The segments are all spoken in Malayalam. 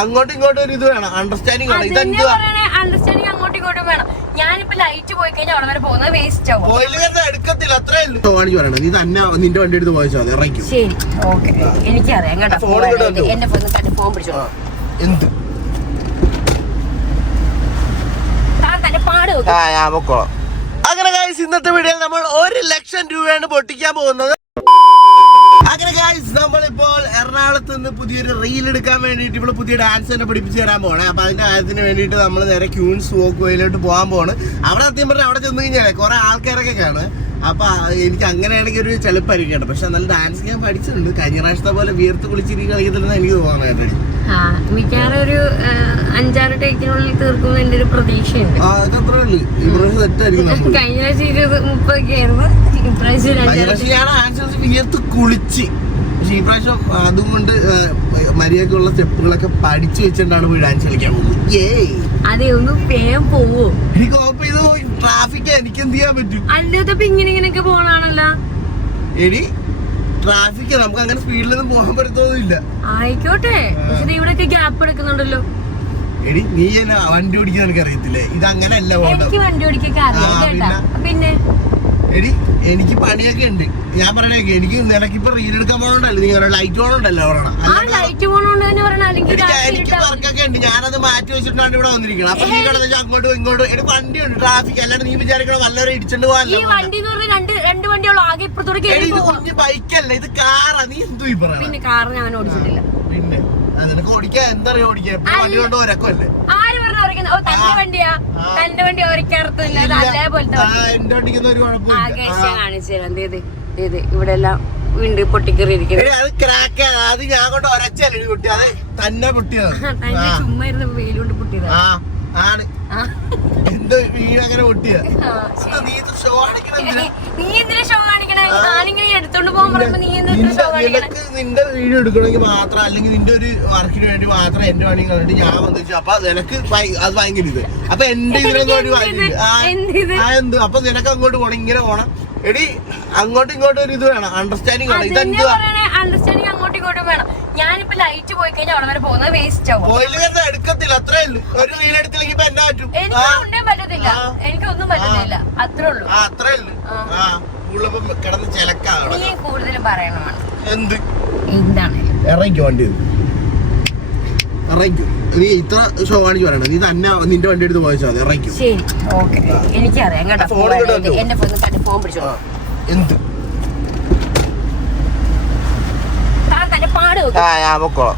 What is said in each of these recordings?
അങ്ങോട്ടും ഇങ്ങോട്ടും ഒരു ഇത് വേണം, അണ്ടർസ്റ്റാൻഡിങ് വേണം. അണ്ടർസ്റ്റാൻഡിങ് അങ്ങോട്ടും ഇങ്ങോട്ടും വേണം. ഞാനിപ്പോ ലൈറ്റ് പോയി കഴിഞ്ഞാൽ അവിടെ വരെ പോകുന്നത് വേസ്റ്റ് ആവും. എടുക്കത്തില്ല, അത്രേ പറയണത്. നീ തന്നെ നിന്റെ വണ്ടി എടുത്ത് പോയച്ചോ, ഇറക്കും. ശരി, ഓക്കെ, എനിക്കറിയാം കേട്ടോ. എന്റെ ഫോൺ പിടിച്ചോ. എന്ത് പാട് അങ്ങനെ ഗൈസ്, ഇന്നത്തെ വീഡിയോയിൽ നമ്മൾ 1,00,000 രൂപയാണ് പൊട്ടിക്കാൻ പോകുന്നത്. അങ്ങനെ ഗൈസ്, നമ്മളിപ്പോൾ എറണാകുളത്ത് നിന്ന് പുതിയൊരു റീൽ എടുക്കാൻ വേണ്ടിയിട്ട് ഇവിടെ പുതിയ ഡാൻസ് തന്നെ പഠിപ്പിച്ച് തരാൻ പോണേ. അപ്പൊ അതിന്റെ കാര്യത്തിന് വേണ്ടിയിട്ട് നമ്മൾ നേരെ ക്യൂൻസ് വോക്ക് വേയിലോട്ട് പോകാൻ പോണ്. അവിടെ സത്യം പറഞ്ഞാൽ അവിടെ ചെന്ന് കഴിഞ്ഞാൽ കുറെ ആൾക്കാരൊക്കെ കാണും. അപ്പൊ എനിക്ക് അങ്ങനെയാണെങ്കിൽ ഒരു ചെലപ്പായിരിക്കും കേട്ടോ. പക്ഷെ നല്ല ഡാൻസ് ഞാൻ പഠിച്ചിട്ടുണ്ട്. കഴിഞ്ഞ പ്രാവശ്യത്തെ പോലെ വിയർത്ത് കുളിച്ചിരി കളിക്കത്തില്ലെന്ന് എനിക്ക് തോന്നാനായിട്ട്. മിക്കവാറും ഒരു 5-6 ടേക്കിനുള്ളിൽ തീർക്കും എന്റെ ഒരു പ്രതീക്ഷയുണ്ട്. കഴിഞ്ഞ പ്രാവശ്യം 20-30 ഒക്കെ ആയിരുന്നു. ഇപ്രാവശ്യം വിയർത്ത് കുളിച്ച്, പക്ഷെ ഈ പ്രാവശ്യം അതും കൊണ്ട് മര്യാദക്കുള്ള സ്റ്റെപ്പുകളൊക്കെ പഠിച്ചു വെച്ചിട്ടാണ് പോയി ഡാൻസ് കളിക്കാൻ പോകുന്നത്. അതെ, ഒന്ന് വേഗം പോവോ? എനിക്ക് ഓപ്പ് ചെയ്ത് ട്രാഫിക് എനിക്ക് എന്ത് ചെയ്യാൻ പറ്റും? അല്ലതപ്പോ ഇങ്ങനെയൊക്കെ പോകണാണല്ലോ. എടി ട്രാഫിക് നമുക്ക് അങ്ങനെ സ്പീഡിലൊന്നും പോകാൻ പറ്റത്തൊന്നുമില്ല. ആയിക്കോട്ടെ, പക്ഷെ ഇവിടെയൊക്കെ ഗ്യാപ്പ് എടുക്കുന്നുണ്ടല്ലോ. എടി നീ വണ്ടി ഓടിക്കാൻ എനിക്ക് അറിയത്തില്ലേ? ഇത് അങ്ങനെയല്ല പോകണ്ട. വണ്ടി ഓടിക്കാൻ പിന്നെ എടി എനിക്ക് പണിയൊക്കെ ഉണ്ട്. ഞാൻ പറയണേക്കെ, എനിക്ക് നിനക്കിപ്പോ റീൽ എടുക്കാൻ പോകണ്ടല്ലോ, നീ ലൈറ്റ് പോകണ്ടല്ലോ പറയണം. എനിക്ക് വർക്കൊക്കെ ഉണ്ട്, ഞാനത് മാറ്റി വെച്ചിട്ടാണ് ഇവിടെ വന്നിരിക്കുന്നത്. അപ്പൊ നീ കിടന്ന് അങ്ങോട്ടും ഇങ്ങോട്ടും എടി വണ്ടിയുണ്ട്, ട്രാഫിക്. അല്ലാണ്ട് നീ വിചാരിക്കണം വല്ലവരും ഇടിച്ചോണ്ട് പോകാനല്ലോ. കുഞ്ഞു ബൈക്കല്ലേ, ഇത് കാറാ. നീ എന്തോ ഈ പറയാ? പിന്നെ കാർ ഞാൻ ഓടിച്ചിട്ടില്ല. പിന്നെ നിനക്ക് ഓടിക്കാൻ എന്താ അറിയാം? ഓടിക്കാൻ വണ്ടി കൊണ്ട് ഒരക്കല്ലേ? തന്റെ വണ്ടി ഓടിക്കാറത്തില്ല. എന്റെ വണ്ടിക്കൊന്നും ഒരു കുഴപ്പമില്ല. ഇവിടെ എല്ലാം വീണ്ടും പൊട്ടിക്കേറിയിരിക്കുന്നത്. അത് ക്രാക്ക്, അത് ഞാൻ കൊണ്ട് ഒരച്ചല്ലേ കുട്ടി, അത് തന്നെ പൊട്ടിയതാണ്. ചുമ്മാ ഇരുന്ന് വെയിലുകൊണ്ട് പൊട്ടിയതാ. ആണ് എന്തോ വീടങ്ങനെ പൊട്ടിയത്. നീ ഷോ നീ എന്തിനാ ഷോ കാണിക്കണേ? ഞാനിങ്ങനെ എടുത്തോണ്ട് പോകാൻ പറയുമ്പോ നീ നിന്റെ വീഡിയോ എടുക്കണമെങ്കിൽ മാത്രം, അല്ലെങ്കിൽ നിന്റെ ഒരു വർക്കിന് വേണ്ടി മാത്രം എന്റെ പണി കണ്ടിട്ട് ഞാൻ വന്നിച്ചു. അപ്പൊ നിനക്ക് അത് ഭയങ്കര ഇത്. അപ്പൊ എന്റെ ഇതിനൊന്നും ഒരു എന്ത്, അപ്പൊ നിനക്ക് അങ്ങോട്ട് പോണം, ഇങ്ങനെ പോണം. എടി അങ്ങോട്ടും ഇങ്ങോട്ടും ഒരു ഇത് വേണം, അണ്ടർസ്റ്റാൻഡിങ് വേണം. അണ്ടർസ്റ്റാൻഡിങ് അങ്ങോട്ടും ഇങ്ങോട്ടും വേണം. ഞാനിപ്പോ ലൈറ്റ് പോയി കഴിഞ്ഞാൽ അവിടെ വരെ പോകുന്നത് വേസ്റ്റ് ആവും. എടുക്കത്തില്ല, അത്രേ ഉള്ളൂ. ഒരു റീൽ എടുത്തില്ലെങ്കിൽ ഇപ്പൊ എന്നാ പറ്റും? എനിക്കൊന്നും പറ്റത്തില്ല, എനിക്കൊന്നും പറ്റത്തില്ല. അത്രേ ഉള്ളൂ. അത്രേ ഉള്ളൂ. കിടന്ന് ചിലക്കാണ്. നീ കൂടുതലും പറയണമാണ്. എന്ത് എന്താണ്? ഇറങ്ങിക്കോ വണ്ടി, ഇറങ്ങിക്കോ. നീ ഇത്ര ഷോ കാണിച്ച് പറയണ. നീ തന്നെ നിന്റെ വണ്ടി എടുത്ത് പോയച്ചോ, അത് ഇറങ്ങിക്കോ. ശരി, ഓക്കെ, എനിക്കറിയാം കേട്ടോ. എന്റെ ഫോൺ പിടിച്ചോ. എന്ത് പാട് ഞാൻ പൊക്കോളാം.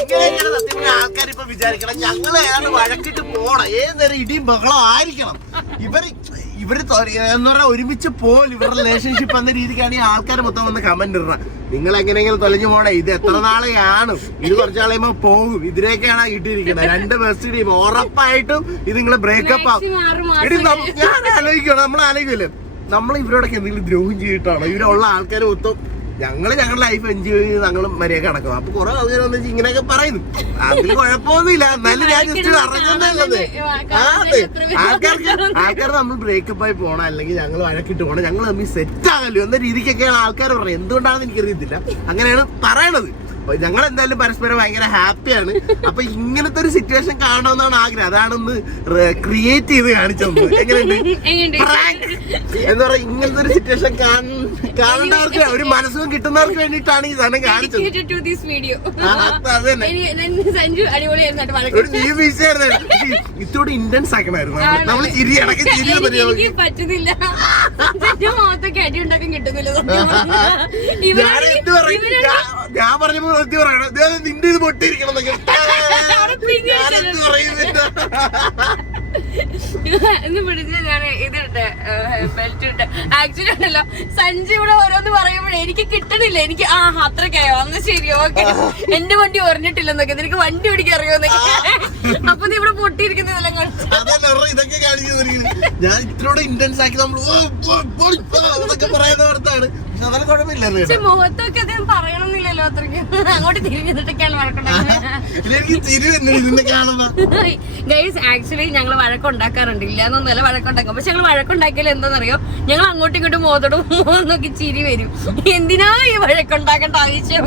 ഇങ്ങനെയൊക്കെയാണ് സത്യം ആൾക്കാരിപ്പൊ വിചാരിക്കണം. ഞങ്ങള് ഏതാണ്ട് വഴക്കിട്ട് പോണം, ഏത് നേരം ഇടിയും ബഹളം ആയിരിക്കണം. ഇവര് എന്ന് പറഞ്ഞാൽ ഒരുമിച്ച് പോലും ഇവരുടെ റിലേഷൻഷിപ്പ് എന്ന രീതിക്കാണ് ഈ ആൾക്കാർ മൊത്തം വന്ന് കമന്റ് ഇടണം. നിങ്ങൾ എങ്ങനെയെങ്കിലും തൊലഞ്ഞു പോണേ, ഇത് എത്ര നാളെയാണ്, ഇത് കുറച്ച് നാളെയുമ്പോ പോകും. ഇതിലേക്കാണ് ഇട്ടിരിക്കുന്നത്. 2 ബെസ്റ്റ് ടീം ഉറപ്പായിട്ടും ഇത് നിങ്ങള് ബ്രേക്കപ്പ് ആവും. ഞാൻ ആലോചിക്കണം, നമ്മൾ ആലോചിക്കില്ലേ, നമ്മൾ ഇവരോടൊക്കെ എന്തെങ്കിലും ദ്രോഹം ചെയ്തിട്ടാണോ? ഇവരുള്ള ആൾക്കാർ മൊത്തം ഞങ്ങളുടെ ലൈഫ് എൻജോയ് ചെയ്ത് ഞങ്ങൾ മര്യാദ കിടക്കും. അപ്പൊ കുറെ ആൾക്കാർ വന്ന് ഇങ്ങനെയൊക്കെ പറയുന്നു. അതിൽ കുഴപ്പമൊന്നുമില്ല, എന്നാലും ഞാൻ ജസ്റ്റ് അറിഞ്ഞത്. ആൾക്കാർ നമ്മൾ ബ്രേക്കപ്പ് ആയി പോണം, അല്ലെങ്കിൽ ഞങ്ങൾ വഴക്കിട്ട് പോണം, ഞങ്ങൾ തമ്മിൽ സെറ്റ് ആകല്ലോ എന്ന രീതിക്കൊക്കെയാണ് ആൾക്കാർ പറയുന്നത്. എന്തുകൊണ്ടാണെന്ന് എനിക്കറിയത്തില്ല, അങ്ങനെയാണ് പറയണത്. ഞങ്ങൾ എന്തായാലും പരസ്പരം ഭയങ്കര ഹാപ്പിയാണ്. അപ്പൊ ഇങ്ങനത്തെ ഒരു സിറ്റുവേഷൻ കാണണമെന്നാണ് ആഗ്രഹം. അതാണൊന്ന് ക്രിയേറ്റ് ചെയ്ത് കാണിച്ചത്. എങ്ങനെയുണ്ട് എന്താ പറയാ, ഇങ്ങനത്തെ ഒരു സിറ്റുവേഷൻ കാണേണ്ടവർക്ക്, ഒരു മനസ്സും കിട്ടുന്നവർക്ക് വേണ്ടിയിട്ടാണ് ഈ സാധനം കാണിച്ചത്. ഒരു നീ വിഷയായിരുന്നു, ഇത്തോടെ ഇന്റൻസ് ആക്കണമായിരുന്നു. നമ്മള് ചിരി ഇടയ്ക്ക് ചിരി പറ്റുന്നില്ല. ഞാൻ പറഞ്ഞപ്പോ നിന്റെ ഇത് പൊട്ടിയിരിക്കണം എന്നൊക്കെ എന്ന് പിടിച്ച് ഞാൻ ഇതിട്ട് ബെൽറ്റ് ഇട്ട്. ആക്ച്വലി ഉണ്ടല്ലോ, സഞ്ജു ഇവിടെ ഓരോന്ന് പറയുമ്പോഴേ എനിക്ക് കിട്ടണില്ല. എനിക്ക് അത്രക്കായോ അന്ന് ശരി, ഓക്കെ, എന്റെ വണ്ടി ഓർഞ്ഞിട്ടില്ലെന്നൊക്കെ, നിനക്ക് വണ്ടി ഓടിക്കാൻ അറിയോന്നൊക്കെ. അപ്പൊ നീ ഇവിടെ പൊട്ടിയിരിക്കുന്നതെല്ലാം ഇതൊക്കെ കാണിക്കുന്നത് ഞാൻ ഇത്രയോടെ ഇന്റൻസ് ആക്കി നമ്മൾ പറയുന്നവർത്താണ്. പക്ഷെ മുഖത്തൊക്കെ അദ്ദേഹം പറയണമെന്നില്ലല്ലോ അത്രയ്ക്ക്. അങ്ങോട്ട് തിരിഞ്ഞിട്ടൊക്കെയാണ് ഗൈസ്. ആക്ച്വലി ഞങ്ങൾ വഴക്കുണ്ടാക്കാറുണ്ട്, ഇല്ലാന്നൊന്നുമല്ല, വഴക്കുണ്ടാക്കും. പക്ഷെ ഞങ്ങൾ വഴക്കുണ്ടാക്കിയാൽ എന്താണെന്നറിയോ, ഞങ്ങൾ അങ്ങോട്ടും ഇങ്ങോട്ടും മോതോടും നോക്കി ചിരി വരും. എന്തിനാ ഈ വഴക്കുണ്ടാക്കേണ്ട ആവശ്യം?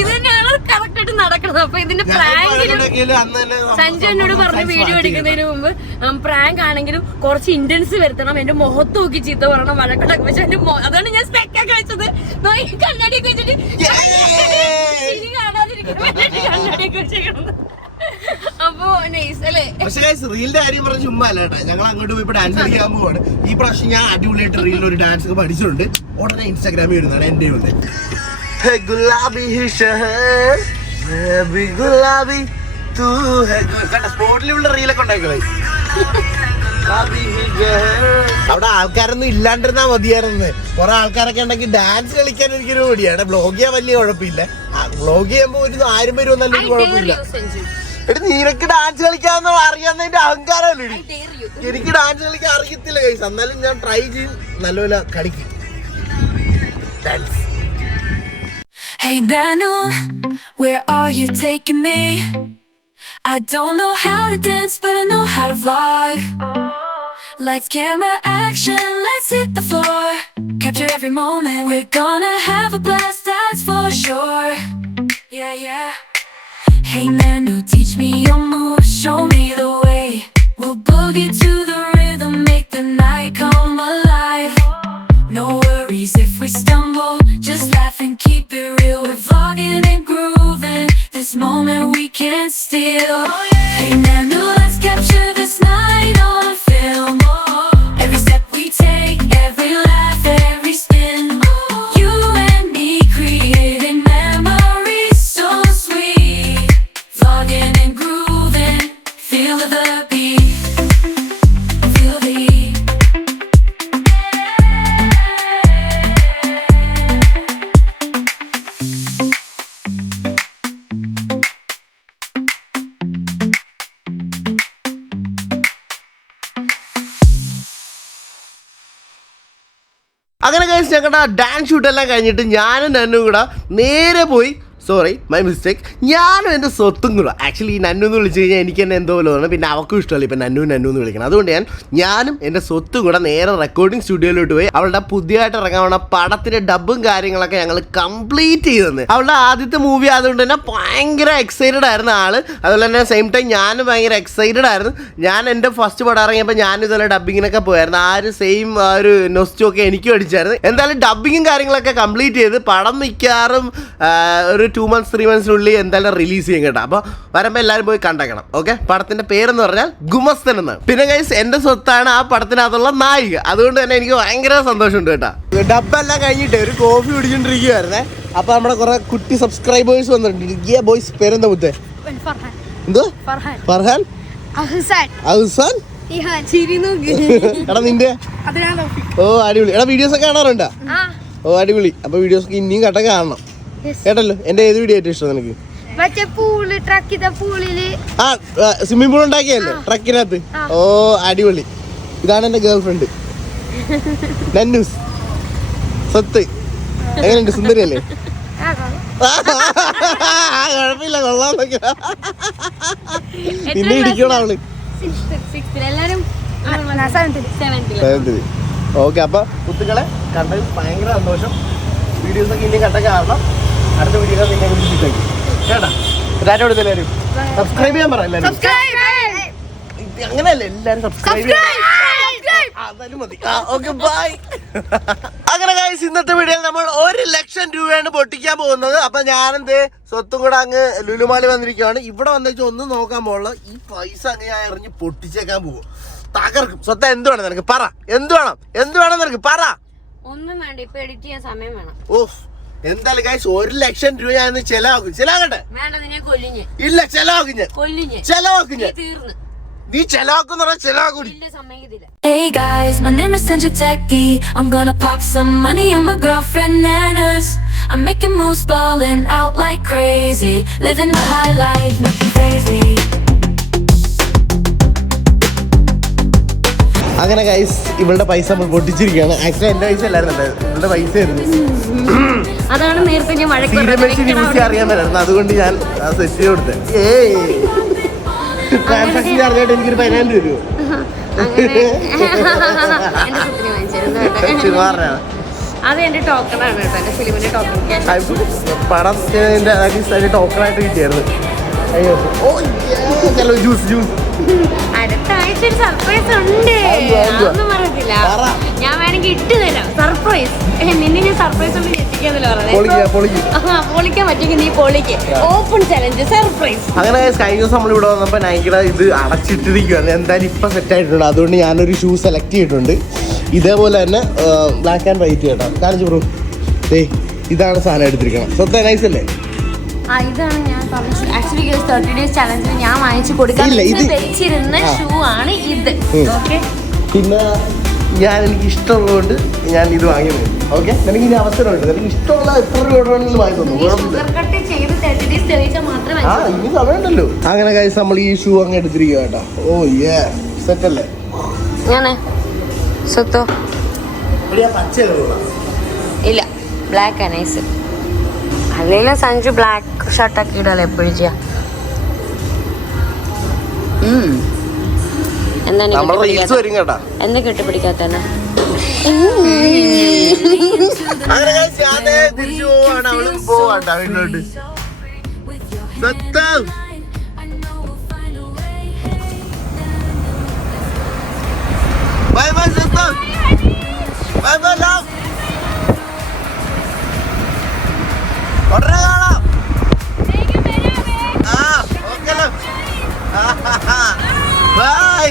ഇത് തന്നെയാണ് കറക്റ്റ് ആയിട്ട് നടക്കുന്നത്. അപ്പൊ ഇതിന്റെ പ്രാങ്കിലും സഞ്ജു എന്നോട് പറഞ്ഞ വീഡിയോ എടുക്കുന്നതിന് മുമ്പ് പ്രാങ്ക് ആണെങ്കിലും കുറച്ച് ഇന്റൻസ് വരുത്തണം, എന്റെ മുഖത്ത് നോക്കി ചീത്ത പറയണം, വഴക്കുണ്ടാക്കും. പക്ഷെ എന്റെ അതാണ് ഞാൻ സ്പെക്കൊക്കെ വെച്ചത്. കണ്ണാടിയൊക്കെ വെച്ചിട്ട് ചിരി കാണാതിരിക്കാൻ കണ്ണാടിയൊക്കെ വെച്ചേക്കണത്. അപ്പൊ നൈസ് അല്ലേ? പക്ഷേ റീലിന്റെ കാര്യം പറഞ്ഞ ചുമ്മാ അല്ല കേട്ടോ. ഞങ്ങൾ അങ്ങോട്ട് പോയി ഡാൻസ് കളിക്കാൻ പോവാണ്. ഈ പ്രാവശ്യം ഞാൻ അടിപൊളിയായിട്ട് റീലിൽ ഒരു ഡാൻസ് ഒക്കെ പഠിച്ചിട്ടുണ്ട്. ഉടനെ ഇൻസ്റ്റാഗ്രാമിൽ വരുന്നതാണ് എന്റെ വന്ന് സ്പോട്ടിലുള്ള റീലൊക്കെ ഉണ്ടാക്കിയത്. അവിടെ ആൾക്കാരൊന്നും ഇല്ലാണ്ടിരുന്നാ മതിയായിരുന്നു. കുറെ ആൾക്കാരൊക്കെ ഉണ്ടെങ്കിൽ ഡാൻസ് കളിക്കാൻ എനിക്കൊരു പേടിയാണ്. ബ്ലോഗ് ചെയ്യാൻ വലിയ കുഴപ്പമില്ല. ബ്ലോഗ് ചെയ്യുമ്പോ ഒരു 1000 പേര് വന്നാലും കുഴപ്പമില്ല. എടി നിനക്ക് ഡാൻസ് കളിക്കാന്ന് അറിയാവുന്നതിന്റെ അഹങ്കാരമല്ലേ? എനിക്ക് ഡാൻസ് കളിക്കാൻ അറിയത്തില്ല ഗൈസ്. എന്നാലും ഞാൻ ട്രൈ ചെയ്യും, നല്ലപോലെ കളിക്കും dance. Hey Danu, where are you taking me? I don't know how to dance, but I know how to vlog. Lights, camera, action, let's hit the floor. Capture every moment, we're gonna have a blast, that's for sure. Yeah, yeah. Hey Nanu, teach me your moves, show me the way. We'll boogie to the rhythm, make the night come alive. No worries if we stumble, just laugh and keep it real. We're vlogging and grooving, this moment we can't steal. Oh, yeah. Hey Nanu, let's capture this night on film. Every step we take, every laugh, every spin. You and me creating memories so sweet. Vlogging and grooving, feel the beat. Feel the heat. അങ്ങനെ കഴിച്ച് ഞങ്ങളുടെ ഡാൻസ് ഷൂട്ടെല്ലാം കഴിഞ്ഞിട്ട് ഞാനും നന്നും കൂടെ നേരെ പോയി, സോറി മൈ മിസ്റ്റേക്ക്, ഞാനും എൻ്റെ സ്വത്തും കൂടെ. ആക്ച്വലി ഈ നന്നു എന്ന് വിളിച്ച് കഴിഞ്ഞാൽ എനിക്ക് തന്നെ എന്തോ പോലെ തോന്നുന്നു. പിന്നെ അവർക്കും ഇഷ്ടമല്ല ഇപ്പം നന്നു എന്ന് വിളിക്കണം. അതുകൊണ്ട് ഞാനും എൻ്റെ സ്വത്തും കൂടെ നേരെ റെക്കോർഡിംഗ് സ്റ്റുഡിയോയിലോട്ട് പോയി അവളുടെ പുതിയതായിട്ട് ഇറങ്ങാവുന്ന പടത്തിൻ്റെ ഡബും കാര്യങ്ങളൊക്കെ ഞങ്ങൾ കംപ്ലീറ്റ് ചെയ്തെന്ന്. അവളുടെ ആദ്യത്തെ മൂവി ആയതുകൊണ്ട് തന്നെ ഭയങ്കര എക്സൈറ്റഡ് ആയിരുന്നു ആള്. അതുപോലെ തന്നെ സെയിം ടൈം ഞാനും ഭയങ്കര എക്സൈറ്റഡ് ആയിരുന്നു. ഞാൻ എൻ്റെ ഫസ്റ്റ് പടം ഇറങ്ങിയപ്പോൾ ഞാനും ഇതുപോലെ ഡബിങ്ങിനൊക്കെ പോയായിരുന്നു. ആ ഒരു സെയിം ആ ഒരു നൊസ്റ്റൊക്കെ എനിക്കും അടിച്ചായിരുന്നു. എന്തായാലും ഡബിങ്ങും കാര്യങ്ങളൊക്കെ കംപ്ലീറ്റ് ചെയ്ത് പടം മിക്കാറും ഒരു 2 months 3 months എന്തായാലും റിലീസ് ചെയ്യും കേട്ടോ. അപ്പോൾ വരുമ്പോൾ എല്ലാവരും പോയി കണ്ടേക്കണം. ഓക്കെ, പടത്തിന്റെ പേരെന്ന് പറഞ്ഞാൽ ഗുമസ്തൻ എന്നാണ്. പിന്നെ ഗൈസ് എൻ്റെ സ്വത്താണ് ആ പടത്തിനകത്തുള്ള നായിക. അതുകൊണ്ട് തന്നെ എനിക്ക് ഭയങ്കര സന്തോഷമുണ്ട് കേട്ടോ. ഡബ്ബെല്ലാം കഴിഞ്ഞിട്ട് ഒരു കോഫി കുടിച്ചോണ്ടിരിക്കുവായിരുന്നേ. അപ്പൊ നമ്മുടെ കുറെ കുട്ടി സബ്സ്ക്രൈബേഴ്സ് വന്നിട്ടുണ്ട്. ബോയ്സ് പേരെന്താ മുത്തേ? എന്തോ? ഫർഹാൻ, അഹ്സാൻ, എടാ നിന്റെ? ഓ അടിപൊളി. എടാ വീഡിയോസ് ഒക്കെ കാണാറുണ്ടോ? ഓ അടിപൊളി. അപ്പൊ വീഡിയോസ് ഒക്കെ ഇനിയും കട്ട കാണണം കേട്ടല്ലോ. എന്റെ ഏത് വീഡിയോ ഏറ്റവും ഇഷ്ടം നിനക്ക്? Swimming pool ഉണ്ടാക്കിയല്ലേ ട്രക്കിനകത്ത്? ഓ അടിപൊളി. ഇതാണ് എന്റെ ഗേൾ ഫ്രണ്ട് നന്നൂസ്. സ്വത്ത് എങ്ങനെയുണ്ട്? സുന്ദരിയല്ലേ? കുഴപ്പമില്ല, കൊള്ളാന്നൊക്കെ. പിന്നെ ഇരിക്കണം അവള്. ഓക്കെ, അപ്പൊ കുട്ടികളെ കണ്ടത് ഭയങ്കര സന്തോഷം. വീഡിയോസ് ഒക്കെ ഇനി കണ്ടൊക്കെ കാണണം. അടുത്ത വീഡിയോ നിന്നെ വിളിച്ചിട്ടേക്ക് കേട്ടാ. എല്ലാവരും എല്ലാവരും സബ്സ്ക്രൈബ് ചെയ്യാൻ പറ. എല്ലാവരും അങ്ങനെയല്ലേ, എല്ലാവരും സബ്സ്ക്രൈബ് ചെയ്യാൻ മതി. Okay bye. അങ്ങനെ ഗൈസ് ഇന്നത്തെ വീഡിയോയിൽ നമ്മൾ 1 ലക്ഷം രൂപയാണ് പൊട്ടിക്കാൻ പോകുന്നത്. അപ്പൊ ഞാനെന്ത് സ്വത്തും കൂടെ അങ്ങ് ലുലുമാലി വന്നിരിക്കുകയാണ്. ഇവിടെ വന്നേച്ച് ഒന്നും നോക്കാൻ പോകുള്ളൂ. ഈ പൈസ അങ്ങ് ഞാൻ എറിഞ്ഞ് പൊട്ടിച്ചേക്കാൻ പോകും. തകർക്കും. സ്വത്ത എന്ത് വേണം നിനക്ക് പറ? എന്ത് വേണം നിനക്ക് പറ? ഒന്നും വേണ്ട, ഇപ്പൊ എഡിറ്റ് ചെയ്യാൻ സമയം വേണം. ഓഹ് എന്തായാലും ഗൈസ് 1 ലക്ഷം രൂപ ഞാൻ ചെലവാക്കും. ചെലവാകട്ടെ? വേണ്ട, നിന്നെ കൊല്ലിഞ്ഞ്. ഇല്ല ചെലവാക്കും ഞാൻ. ചെലവാക്കും ഞാൻ. തീർന്നു. നീ ചെലവാക്കുന്ന ചെലവാക്കൂടി. Hey guys, my name is Sanjay Techie. I'm gonna pop some money on my girlfriend Nana's. I'm making moves, balling out like crazy, living the high life, nothing crazy. അങ്ങനെ ഗൈസ് ഇവളുടെ പൈസ നമ്മൾ പൊട്ടിച്ചിരിക്കുകയാണ്. ആക്ച്വലി എന്റെ പൈസ അല്ലായിരുന്നു, ഇവളുടെ പൈസ ആയിരുന്നു. അതാണ് നേരത്തെ ഞാൻ അറിയാൻ പറ്റായിരുന്നു. അതുകൊണ്ട് ഞാൻ സെറ്റ് ചെയ്ത് കൊടുത്തത്. ട്രാൻസാക്ഷൻ ചാർജായിട്ട് എനിക്കൊരു 15,000 രൂപ. ചുമാറാണ്. അത് എന്റെ ടോക്കണാണ് കേട്ടോ, എന്റെ ഫിലിമിന്റെ ടോക്കൺ. പടത്തിന്റെ ടോക്കണായിട്ട് കിട്ടിയായിരുന്നു. അയ്യോ ജ്യൂസ് അടുത്ത ആഴ്ച ഒരു സർപ്രൈസ് ഉണ്ട്, അതൊന്നും പറയത്തില്ല. ഞാൻ വേണമെങ്കിൽ ഇട്ട് തരാം സർപ്രൈസ്. നിന്നെ ഞാൻ സർപ്രൈസ് ഒന്നും എത്തിക്കാന്നല്ലോ പറഞ്ഞത്. പൊളിക്കാൻ പറ്റുമെങ്കിൽ നീ പൊളിക്ക്. Open challenge surprise. അങ്ങനെ കഴിഞ്ഞ ദിവസം നമ്മളിവിടെ വന്നപ്പോൾ നൈക്കിയുടെ ഇത് അടച്ചിട്ടിരിക്കുകയാണ്. എന്തായാലും ഇപ്പം സെറ്റ് ആയിട്ടുണ്ട്. അതുകൊണ്ട് ഞാനൊരു ഷൂ സെലക്ട് ചെയ്തിട്ടുണ്ട്. ഇതേപോലെ തന്നെ ബ്ലാക്ക് ആൻഡ് വൈറ്റ് കേട്ടോ. കാണിച്ചു ബ്രോ, ഇതാണ് സാധനം എടുത്തിരിക്കണം. സ്വന്തം നൈസ് അല്ലേ? ഇതാണ് ഞാൻ ആക്ച്വലി 30 days ചലഞ്ചിൽ ഞാൻ വാങ്ങിച്ചു കൊടുക്കാൻ വെച്ചിരുന്ന ഷൂ ആണ് ഇത്. ഓക്കെ, പിന്നെ എനിക്ക് ഇഷ്ടമുള്ളതുകൊണ്ട് ഞാൻ ഇത് വാങ്ങിയത്. ഓക്കെ, എനിക്ക് ഇനി അവസരമുണ്ട്. എനിക്ക് ഇഷ്ടമുള്ള എത്ര രൂപ വേണമെങ്കിലും വാങ്ങി തന്നു. ഇനി സമയമുണ്ടല്ലോ. അങ്ങനെ കഴിച്ച് നമ്മൾ ഈ ഷൂ അങ്ങ് എടുത്തിരിക്കുക കേട്ടോ. ഓ യേ, സെറ്റ് അല്ലേ? സ്വത്തോ പച്ച ഇല്ല, ബ്ലാക്ക് ആണ് നൈസ്. അല്ലെങ്കിൽ സഞ്ജു ബ്ലാക്ക് ഷർട്ടൊക്കെ ഇടല്ലോ എപ്പോഴും ചെയ്യാം. എന്താ കെട്ടിപ്പിടിക്കാത്ത bye bye bye bye love. ഉടനെ കാണാം. Okay bye.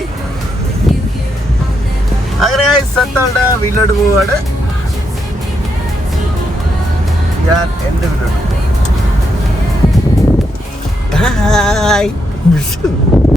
അങ്ങനെ സത്തോണ്ട് വീട്ടിലോട്ട് പോവാണ്. ഞാൻ എൻ്റെ വീട്ടിലോട്ട്. ബൈ.